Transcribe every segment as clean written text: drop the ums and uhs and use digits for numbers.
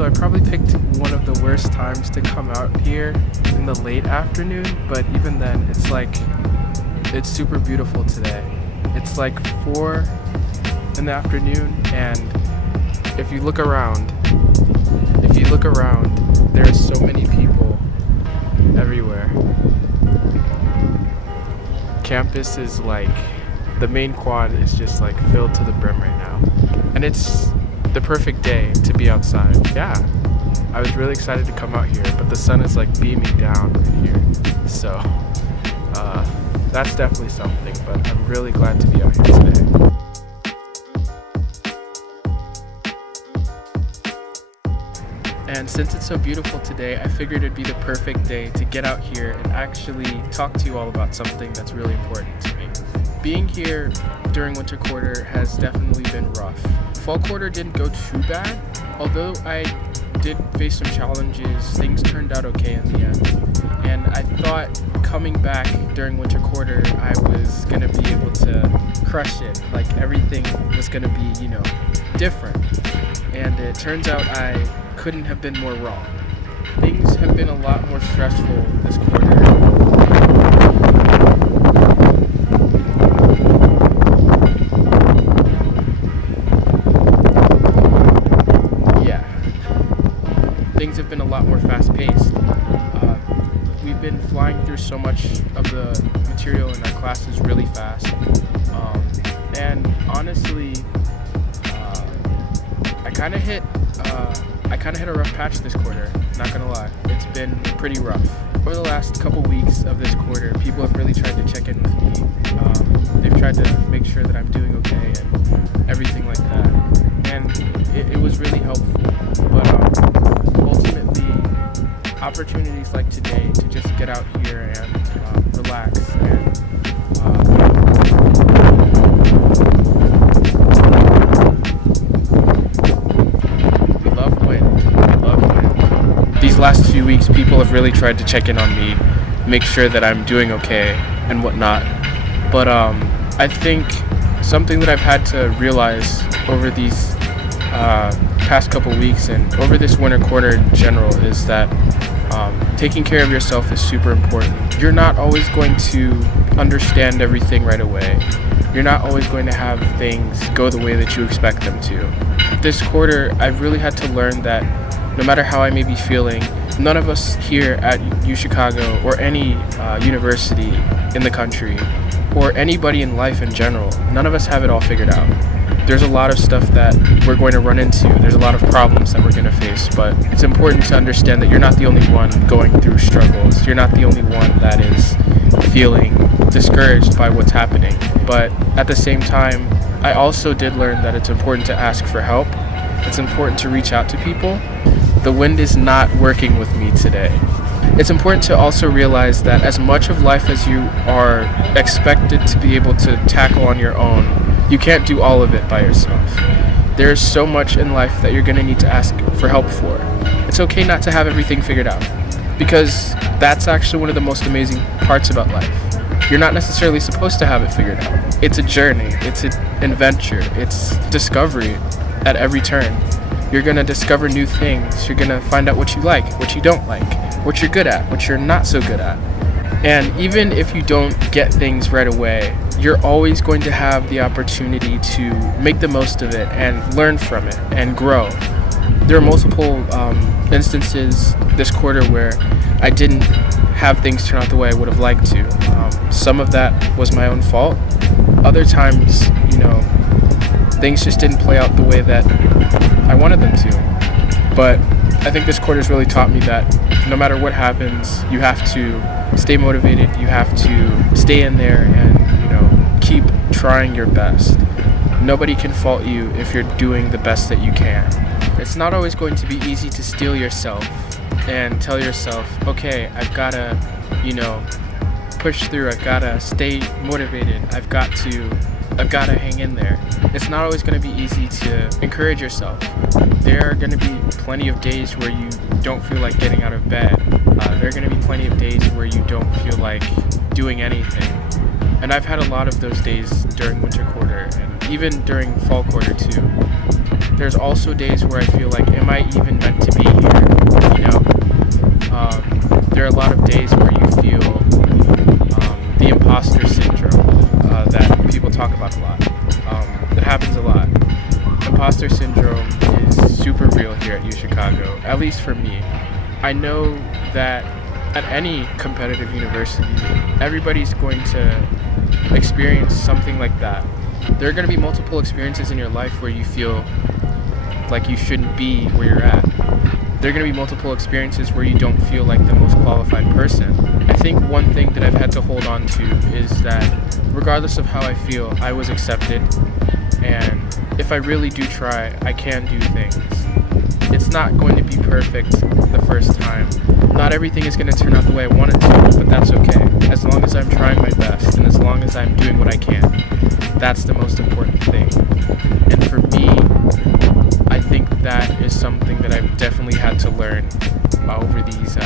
So I probably picked one of the worst times to come out here in the late afternoon, but even then, it's super beautiful today. It's like 4 in the afternoon, and if you look around, there are so many people everywhere. Campus is the main quad is just filled to the brim right now. And it's the perfect day to be outside. Yeah, I was really excited to come out here, but the sun is beaming down right here. So that's definitely something, but I'm really glad to be out here today. And since it's so beautiful today, I figured it'd be the perfect day to get out here and actually talk to you all about something that's really important to me. Being here during winter quarter has definitely been rough. Fall quarter didn't go too bad, although I did face some challenges. Things turned out okay in the end. And I thought coming back during winter quarter, I was gonna be able to crush it. Everything was gonna be, different. And it turns out I couldn't have been more wrong. Things have been a lot more stressful this quarter. Yeah. Things have been a lot more fast-paced. We've been flying through so much of the material in our classes really fast. And honestly, I kind of hit a rough patch this quarter, not gonna lie. It's been pretty rough. Over the last couple weeks of this quarter, people have really tried to check in with me. They've tried to make sure that I'm doing okay and everything like that. And it was really helpful. But ultimately, opportunities like today to just get out here and relax and These last few weeks, people have really tried to check in on me, make sure that I'm doing okay and whatnot. But I think something that I've had to realize over these past couple weeks and over this winter quarter in general is that taking care of yourself is super important. You're not always going to understand everything right away. You're not always going to have things go the way that you expect them to. This quarter, I've really had to learn that no matter how I may be feeling, none of us here at UChicago or any university in the country or anybody in life in general, none of us have it all figured out. There's a lot of stuff that we're going to run into. There's a lot of problems that we're going to face, but it's important to understand that you're not the only one going through struggles. You're not the only one that is feeling discouraged by what's happening. But at the same time, I also did learn that it's important to ask for help. It's important to reach out to people. The wind is not working with me today. It's important to also realize that as much of life as you are expected to be able to tackle on your own, you can't do all of it by yourself. There's so much in life that you're going to need to ask for help for. It's okay not to have everything figured out, because that's actually one of the most amazing parts about life. You're not necessarily supposed to have it figured out. It's a journey, it's an adventure, it's discovery at every turn. You're going to discover new things. You're going to find out what you like, what you don't like, what you're good at, what you're not so good at. And even if you don't get things right away, you're always going to have the opportunity to make the most of it and learn from it and grow. There are multiple instances this quarter where I didn't have things turn out the way I would have liked to. Some of that was my own fault. Other times, things just didn't play out the way that I wanted them to. But I think this quarter's really taught me that no matter what happens, you have to stay motivated, you have to stay in there and, keep trying your best. Nobody can fault you if you're doing the best that you can. It's not always going to be easy to steel yourself and tell yourself, okay, I've gotta, push through, I've gotta stay motivated, I've gotta hang in there. It's not always going to be easy to encourage yourself. There are going to be plenty of days where you don't feel like getting out of bed. There are going to be plenty of days where you don't feel like doing anything. And I've had a lot of those days during winter quarter and even during fall quarter too. there's also days where I feel like, am I even meant to be here? You know, there are a lot of days where you feel the imposter syndrome that people talk about a lot. It happens a lot. Imposter syndrome is super real here at UChicago, at least for me. I know that at any competitive university, everybody's going to experience something like that. There are going to be multiple experiences in your life where you feel like you shouldn't be where you're at. There are going to be multiple experiences where you don't feel like the most qualified person. I think one thing that I've had to hold on to is that regardless of how I feel, I was accepted, and if I really do try, I can do things. It's not going to be perfect the first time. Not everything is going to turn out the way I want it to, but that's okay. As long as I'm trying my best, and as long as I'm doing what I can, that's the most important thing. And for me, I think that is something that I've definitely had to learn over these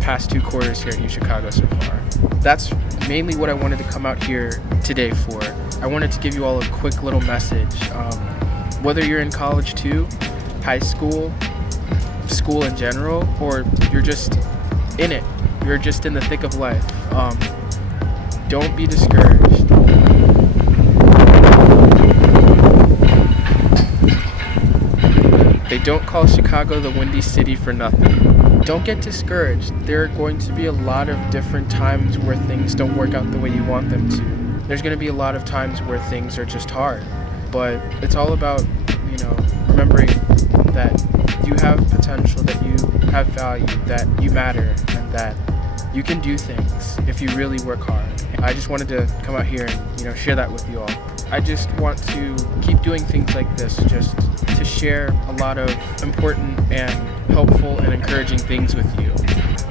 past 2 quarters here at UChicago so far. That's mainly what I wanted to come out here today for. I wanted to give you all a quick little message. Whether you're in college too, high school, school in general, or you're just in it, you're just in the thick of life, don't be discouraged. They don't call Chicago the Windy City for nothing. Don't get discouraged. There are going to be a lot of different times where things don't work out the way you want them to. There's going to be a lot of times where things are just hard. But it's all about, remembering that you have potential, that you have value, that you matter, and that you can do things if you really work hard. I just wanted to come out here and, share that with you all. I just want to keep doing things like this, just to share a lot of important and helpful and encouraging things with you.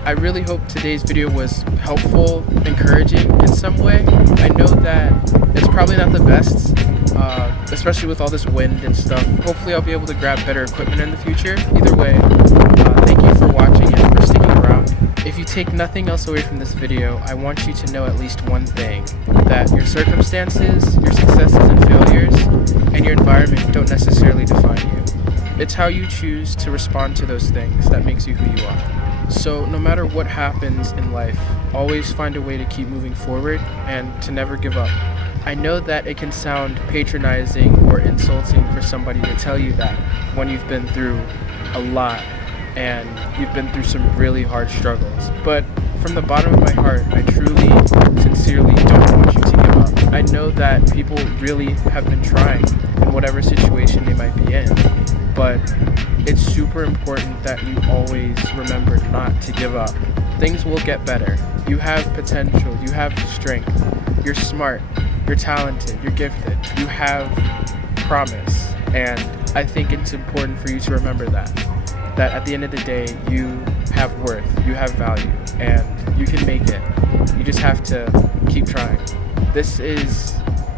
I really hope today's video was helpful, encouraging in some way. I know that it's probably not the best, especially with all this wind and stuff. Hopefully I'll be able to grab better equipment in the future. Either way, thank you for watching and for sticking around. If you take nothing else away from this video, I want you to know at least one thing, that your circumstances, your successes and failures, and your environment don't necessarily define you. It's how you choose to respond to those things that makes you who you are. So no matter what happens in life, always find a way to keep moving forward and to never give up. I know that it can sound patronizing or insulting for somebody to tell you that when you've been through a lot and you've been through some really hard struggles. But from the bottom of my heart, I truly, sincerely don't want you to give up. I know that people really have been trying in whatever situation they might be in, but it's super important that you always remember not to give up. Things will get better. You have potential, you have strength, you're smart, you're talented, you're gifted, you have promise, and I think it's important for you to remember that at the end of the day, you have worth, you have value, and you can make it. You just have to keep trying. This is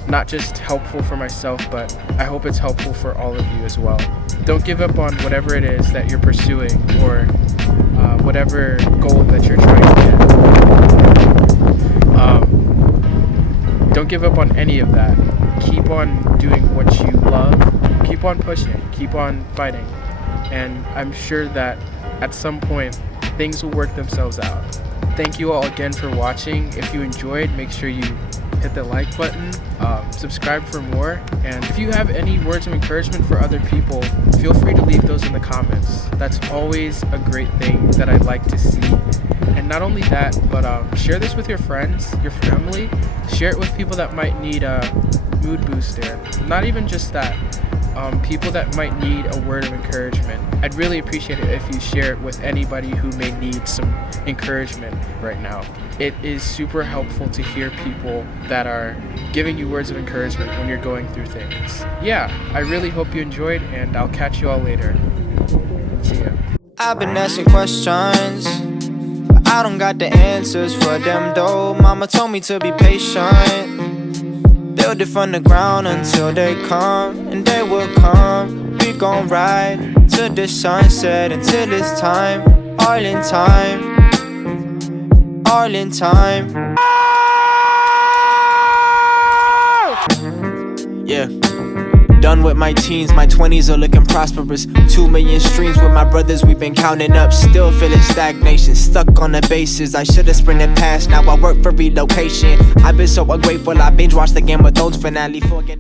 not just helpful for myself, but I hope it's helpful for all of you as well. Don't give up on whatever it is that you're pursuing or whatever goal that you're trying to get. Don't give up on any of that. Keep on doing what you love. Keep on pushing. Keep on fighting. And I'm sure that at some point, things will work themselves out. Thank you all again for watching. If you enjoyed, make sure you hit the like button, subscribe for more, and if you have any words of encouragement for other people, feel free to leave those in the comments. That's always a great thing that I like to see. And not only that, but share this with your friends, your family, share it with people that might need a mood booster. Not even just that. People that might need a word of encouragement. I'd really appreciate it if you share it with anybody who may need some encouragement right now. It is super helpful to hear people that are giving you words of encouragement when you're going through things. Yeah, I really hope you enjoyed, and I'll catch you all later. See ya. I've been asking questions, but I don't got the answers for them though. Mama told me to be patient, build it from the ground until they come, and they will come. We gon' ride to the sunset until it's time. All in time, all in time. Yeah. Done with my teens, my 20s are looking prosperous. 2 million streams with my brothers, we've been counting up. Still feeling stagnation, stuck on the bases. I should've sprinted past, now I work for relocation. I've been so ungrateful, I binge watched the Game of Thrones finale. Forget it.